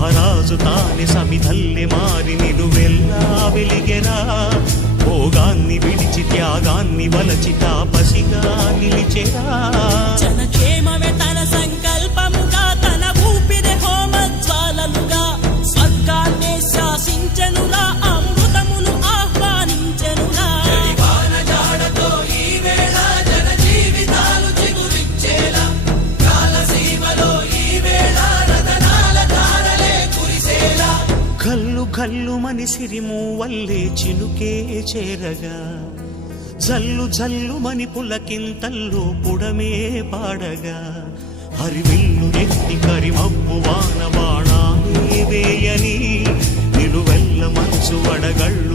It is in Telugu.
మహారాజు తాని సమిధల్లె మారి నిలువెల్లా వెలిగెరా. భోగాన్ని విడిచి త్యాగాన్ని వలచి తాపసిగా నిలిచెరా. జనక్షేమమే తన సంకల్పముగా, తన ఊపిరి హోమజ్వాలలుగా, స్వర్గాన్నే శాసించెనురా, అమృతమును ఆహ్వానించెనురా. జాడతో ఈ వేళ జన జీవితాలు చిగురించేలా, కాలసీమలో ఈ వేళ రతనాల ధారలే కురిసేలా. కల్లు కల్లు మని సిరిమూవల్లే చినుకే చేరగా, జల్లు జల్లు మని పులకింతల్లో పుడమే పాడగా, హరివిల్లు ఎత్తి కరిమబ్బు వాన బాణాలే వేయని, నిలువెల్ల మంచు వడగళ్ళు